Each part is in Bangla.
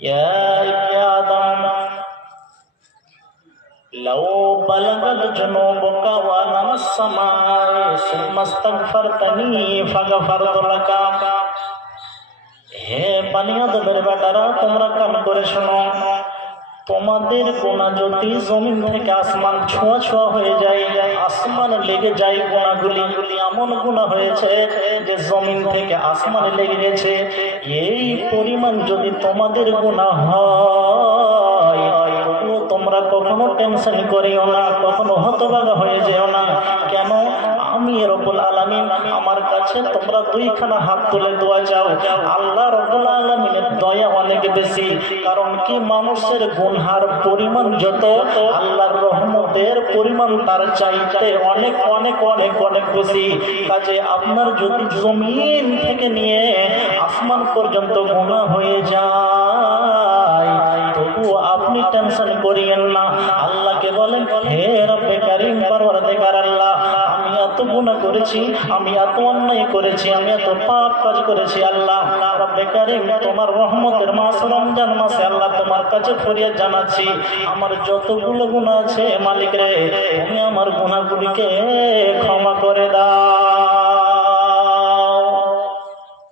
يا آدم لو بلغت جنوبك وأنا السماء ثم استغفرتني فغفرت لك। হে বনি আদমের বেটারা, তোমরা কান করে শোনো, তোমাদের গুনাহ যদি জমিন থেকে আসমান ছোঁয়া ছোঁয়া হয়ে যায়, আসমানে লেগে যায়, গুনাহগুলি এমন গুনাহ হয়েছে যে জমিন থেকে আসমানে লেগে গেছে, এই পরিমাণ যদি তোমাদের গুনাহ হয়, তবুও তোমরা কখনো টেনশন করিও না, কখনো হতভাগা হয়ে যেও না। কেন? আমি রব্বুল আলামিন, আমার কাছে তোমরা দুইখানা হাত তুলে দোয়া চাও। আল্লাহ রব্বুল আলামিনের দয়া অনেক বেশি। কারণ কি? মানুষের গুনহার পরিমাণ যত, আল্লাহর রহমতের পরিমাণ তার চাইতে অনেক অনেক অনেক অনেক বেশি। কাজে আপনার যদি জমিন থেকে নিয়ে আসমান পর্যন্ত গুনাহ হয়ে যায়, তবুও আপনি টেনশন করিয়েন না। আল্লাহকে বলেন, হে রব্বে কারীম, পরওয়ারদিগার আল্লাহ, আমি এত গুনাহ করেছি, আমি এত অন্যায় করেছি, আমি এত পাপ কাজ করেছি। আল্লাহ রব্বে কারীম, তোমার রহমতের মাস রমজান মাসে আল্লাহ তোমার কাছে ফরিয়াদ জানাচ্ছি, আমার যতগুলো গুনাহ আছে মালিক রে, তুমি আমার গুনাহগুলিকে ক্ষমা করে দাও।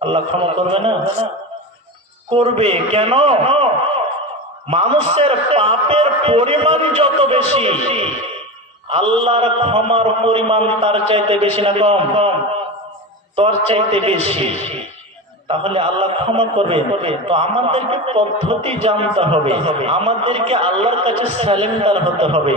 আল্লাহ ক্ষমা করবে না? করবে। কেন? মানুষের পাপের পরিমাণ যত বেশি, আল্লাহর ক্ষমার পরিমাণ তার চাইতে বেশি না কম? তোর চাইতে বেশি। তাহলে আল্লাহ ক্ষমা করবে। তো আমাদেরকে পদ্ধতি জানতে হবে, আমাদেরকে আল্লাহর কাছে সালেন্ডার হতে হবে।